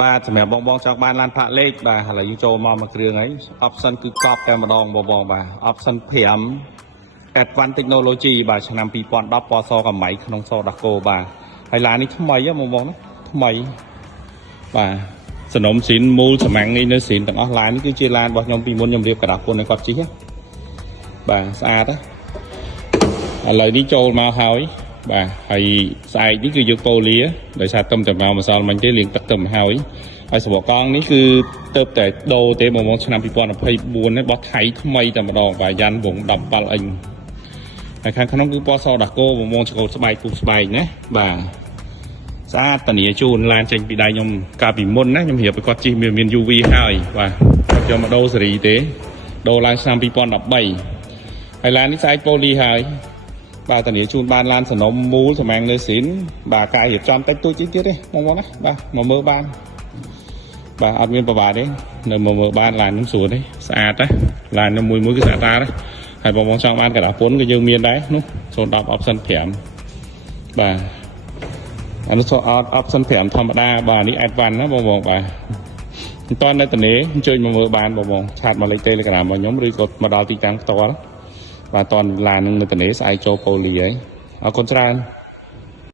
បាទសម្រាប់បងចង់បានឡានផាក់លេខបាទឥឡូវយើងចូលមកមួយគ្រឿងហើយ option គឺកប់តែម្ដងបងបាទ option 5 Advanced Technology បាទឆ្នាំ2010ពណ៌សកំៃក្នុងសដាកូបាទហើយឡាននេះថ្មីហ៎បងណាថ្មីបាទសំណុំស៊ីនមូលសម្ាំងនេះនៅស៊ីនទាំងអស់ឡាននេះគឺជាឡានរបស់ខ្ញុំពីមុនខ្ញុំរៀបក្តារពុនឲ្យគាត់ជិះបាទស្អាតឥឡូវនេះចូលមកហើយបាទហើយស្អែកនេះគឺយកប៉ូលីដោយសារទឹមតែមកម្សិលមិញទេលាងទឹកទឹមហើយសម្បកកង់នេះគឺទៅតែដូរទេមកឆ្នាំ2024នេះបោះថៃថ្មីតែម្ដងបាទយ៉ាន់វង17អ៊ីងហើយខាងក្នុងគឺពណ៌សដាកូមកឆ្កូតស្បែកពុះស្បែកណាបាទស្អាតតានីជូនឡានចេញពីដៃខ្ញុំកាលពីមុនណាខ្ញុំរៀបឲ្យគាត់ជិះមាន UV ហើយបាទគាត់យកមកដូរស៊េរីទេដូរឡើងឆ្នាំ2013ហើយឡាននេះស្អែកប៉ូលីហើយបាទតានីជូនបានឡានសំណុំមូលសម្ាំងនៅស៊ីនបាទកាយរៀបចំតិចតួចទៀតទេបងណាបាទមកមើលបានបាទអត់មានប្របាទេនៅមកមើលបានឡានខ្ញុំស្រួលទេស្អាតណាឡាននៅមួយគឺស្អាតតាហើយបងចង់បានកណ្ដាស់ពុនក៏យើងមានដែរនោះ010 option 5បាទអានេះoption 5ធម្មតាបាទនេះ advance ណាបងបាទមិនតាន់នៅតានីអញ្ជើញមកមើលបានបងឆាតមកលេខ Telegram របស់ខ្ញុំឬក៏មកដល់ទីតាំងផ្ទាល់បាទតនឡាននឹងនៅតានីស្អែកចូលប៉ូលីហើយអរគុណច្រើន